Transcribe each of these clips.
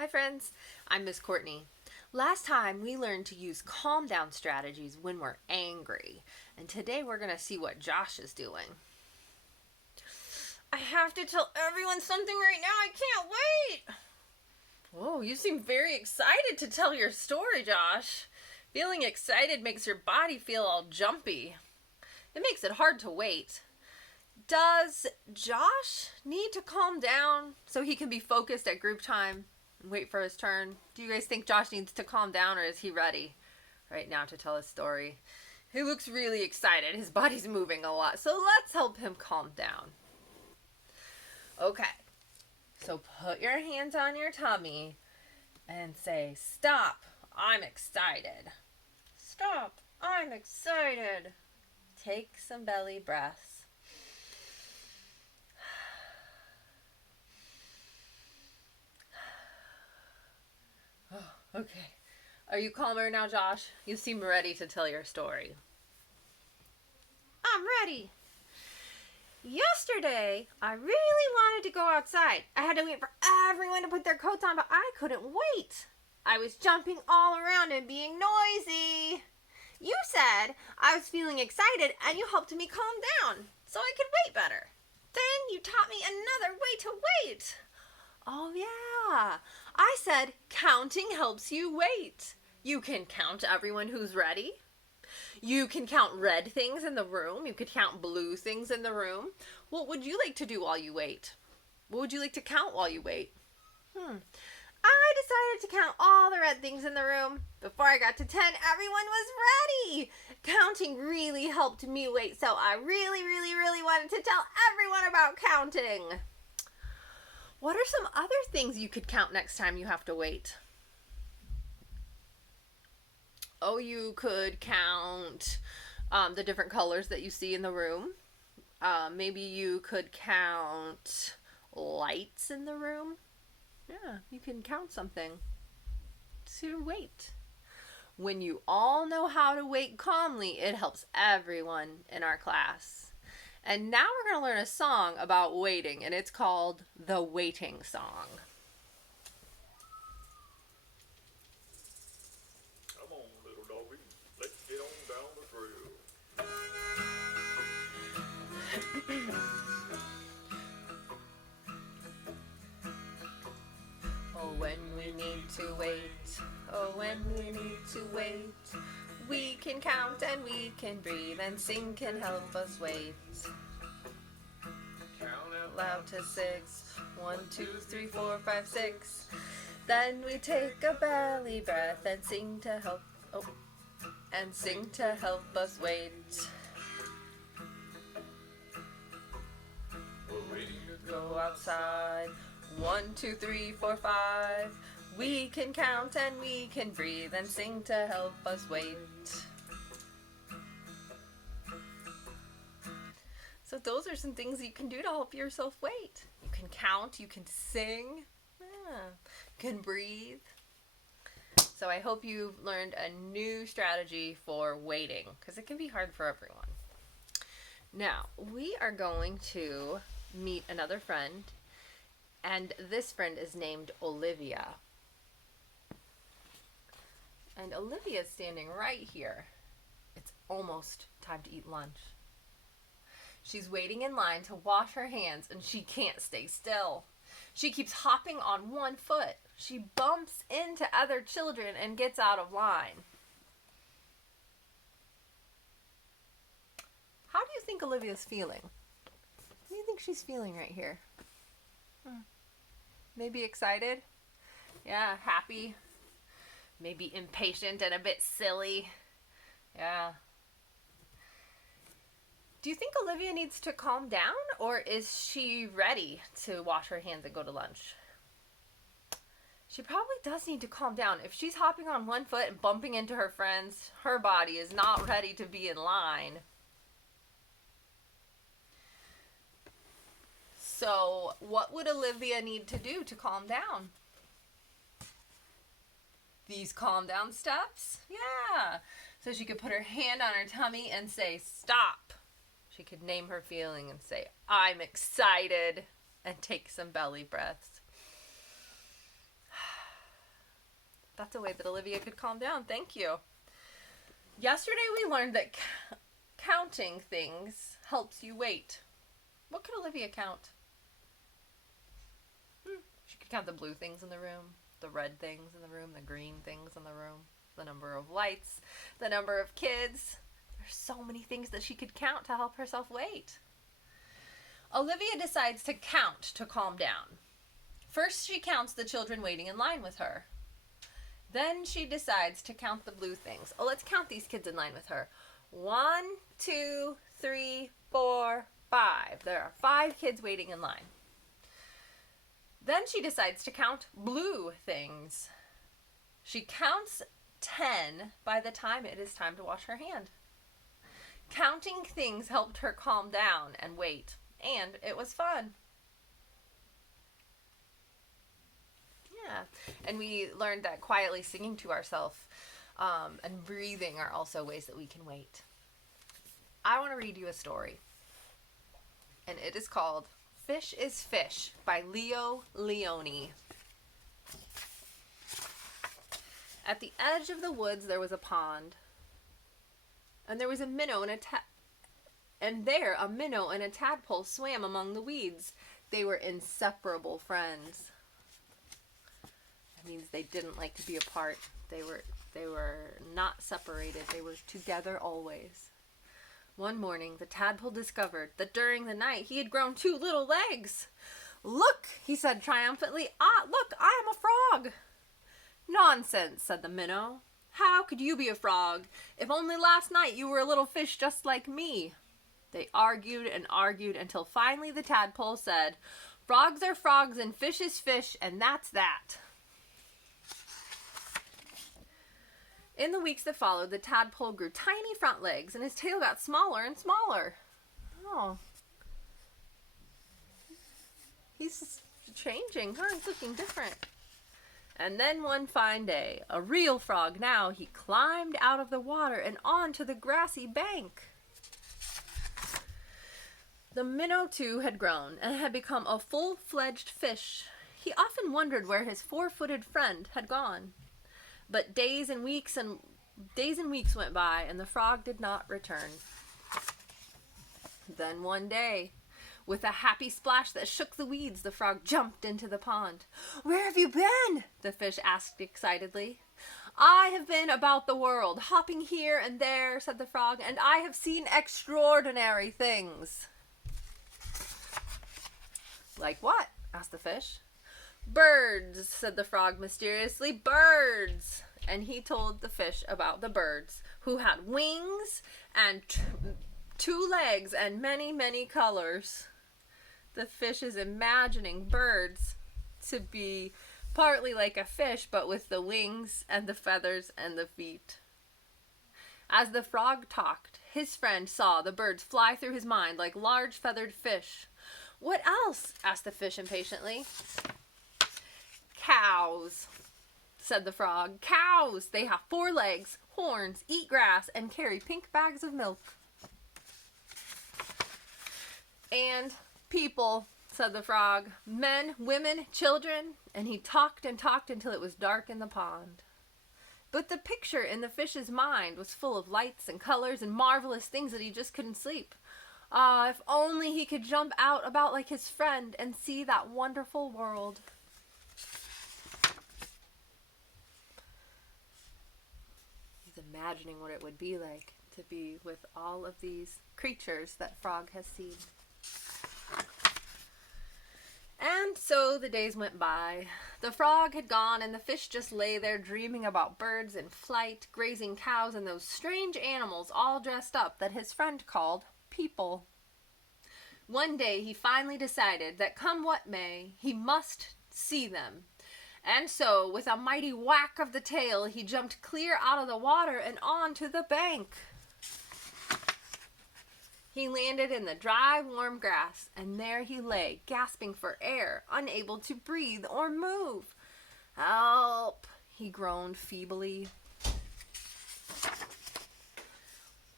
Hi friends, I'm Miss Courtney. Last time we learned to use calm down strategies when we're angry, and today we're going to see what Josh is doing. I have to tell everyone something right now. I can't wait. Whoa, you seem very excited to tell your story, Josh. Feeling excited makes your body feel all jumpy. It makes it hard to wait. Does Josh need to calm down so he can be focused at group time and wait for his turn? Do you guys think Josh needs to calm down, or is he ready right now to tell his story? He looks really excited. His body's moving a lot. So let's help him calm down. Okay. So put your hands on your tummy and say, "Stop. I'm excited." Stop. I'm excited. Take some belly breaths. Okay. Are you calmer now, Josh? You seem ready to tell your story. I'm ready. Yesterday, I really wanted to go outside. I had to wait for everyone to put their coats on, but I couldn't wait. I was jumping all around and being noisy. You said I was feeling excited and you helped me calm down so I could wait better. Then you taught me another way to wait. Oh, yeah. I said counting helps you wait. You can count everyone who's ready. You can count red things in the room. You could count blue things in the room. What would you like to do while you wait? What would you like to count while you wait? I decided to count all the red things in the room. Before I got to 10, everyone was ready. Counting really helped me wait, so I really wanted to tell everyone about counting. What are some other things you could count next time you have to wait? Oh, you could count the different colors that you see in the room. Maybe you could count lights in the room. Yeah, you can count something to wait. When you all know how to wait calmly, it helps everyone in our class. And now we're going to learn a song about waiting, and it's called The Waiting Song. Come on, little doggy, let's get on down the trail. Oh, when we need to wait, oh, when we need to wait, we can count and we can breathe, and sing can help us wait. Count out Loud to 6, 1, 2, 3, 4, 5, 6. Then we take a belly breath and sing to help, us wait. we're waiting to Go outside. 1, 2, 3, 4, 5. We can count and we can breathe and sing to help us wait. So those are some things you can do to help yourself wait. You can count, you can sing, you can breathe. So I hope you've learned a new strategy for waiting, because it can be hard for everyone. Now, we are going to meet another friend, and this friend is named Olivia. And Olivia is standing right here. It's almost time to eat lunch. She's waiting in line to wash her hands, and she can't stay still. She keeps hopping on one foot. She bumps into other children and gets out of line. How do you think Olivia's feeling? What do you think she's feeling right here? Maybe excited? Yeah, happy? Maybe impatient and a bit silly? Yeah. Do you think Olivia needs to calm down, or is she ready to wash her hands and go to lunch? She probably does need to calm down. If she's hopping on one foot and bumping into her friends, her body is not ready to be in line. So, what would Olivia need to do to calm down? These calm down steps? Yeah. So she could put her hand on her tummy and say, "Stop." She could name her feeling and say, "I'm excited," and take some belly breaths. That's a way that Olivia could calm down. Thank you. Yesterday we learned that counting things helps you wait. What could Olivia count? She could count the blue things in the room, the red things in the room, the green things in the room, the number of lights, the number of kids. There's so many things that she could count to help herself wait. Olivia decides to count to calm down. First, she counts the children waiting in line with her. Then she decides to count the blue things. Oh, let's count these kids in line with her. 1, 2, 3, 4, 5. There are 5 kids waiting in line. Then she decides to count blue things. She counts 10 by the time it is time to wash her hand. Counting things helped her calm down and wait, and it was fun. Yeah, and we learned that quietly singing to ourselves and breathing are also ways that we can wait. I want to read you a story, and it is called Fish is Fish by Leo Leone. At the edge of the woods there was a pond, and there was a minnow and there a minnow and a tadpole swam among the weeds. They were inseparable friends. That means they didn't like to be apart. They were not separated. They were together always. One morning, the tadpole discovered that during the night he had grown 2 little legs. "Look," he said triumphantly. "Look, I am a frog." "Nonsense," said the minnow. "How could you be a frog? If only last night you were a little fish just like me." They argued and argued until finally the tadpole said, "Frogs are frogs and fish is fish, and that's that." In the weeks that followed, the tadpole grew tiny front legs, and his tail got smaller and smaller. Oh. He's changing, huh? He's looking different. And then one fine day, a real frog now, he climbed out of the water and onto the grassy bank. The minnow, too, had grown and had become a full-fledged fish. He often wondered where his 4-footed friend had gone. But days and weeks went by, and the frog did not return. Then one day, with a happy splash that shook the weeds, the frog jumped into the pond. "Where have you been?" the fish asked excitedly. "I have been about the world, hopping here and there," said the frog, "and I have seen extraordinary things." "Like what?" asked the fish. "Birds," said the frog mysteriously. "Birds." And he told the fish about the birds, who had wings and 2 legs and many, many colors. The fish is imagining birds to be partly like a fish, but with the wings and the feathers and the feet. As the frog talked, his friend saw the birds fly through his mind like large feathered fish. "What else?" asked the fish impatiently. "Cows," said the frog. "Cows! They have 4 legs, horns, eat grass, and carry pink bags of milk." "And people," said the frog. "Men, women, children." And he talked and talked until it was dark in the pond. But the picture in the fish's mind was full of lights and colors and marvelous things that he just couldn't sleep. Ah, if only he could jump out about like his friend and see that wonderful world. He's imagining what it would be like to be with all of these creatures that Frog has seen. And so the days went by. The frog had gone, and the fish just lay there dreaming about birds in flight, grazing cows, and those strange animals all dressed up that his friend called people. One day he finally decided that come what may, he must see them. And so, with a mighty whack of the tail, he jumped clear out of the water and onto the bank. He landed in the dry, warm grass, and there he lay, gasping for air, unable to breathe or move. "Help!" he groaned feebly.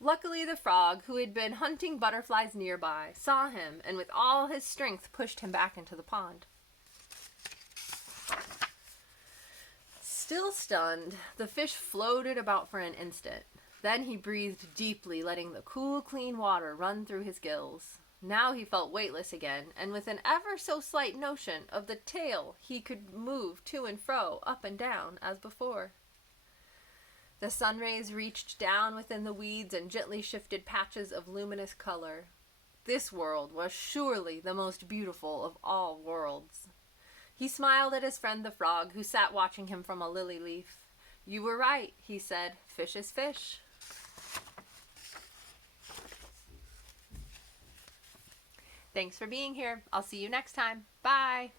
Luckily, the frog, who had been hunting butterflies nearby, saw him, and with all his strength pushed him back into the pond. Still stunned, the fish floated about for an instant. Then he breathed deeply, letting the cool, clean water run through his gills. Now he felt weightless again, and with an ever so slight notion of the tail, he could move to and fro, up and down, as before. The sun rays reached down within the weeds and gently shifted patches of luminous color. This world was surely the most beautiful of all worlds. He smiled at his friend the frog, who sat watching him from a lily leaf. "You were right," he said. "Fish is fish." Thanks for being here. I'll see you next time. Bye.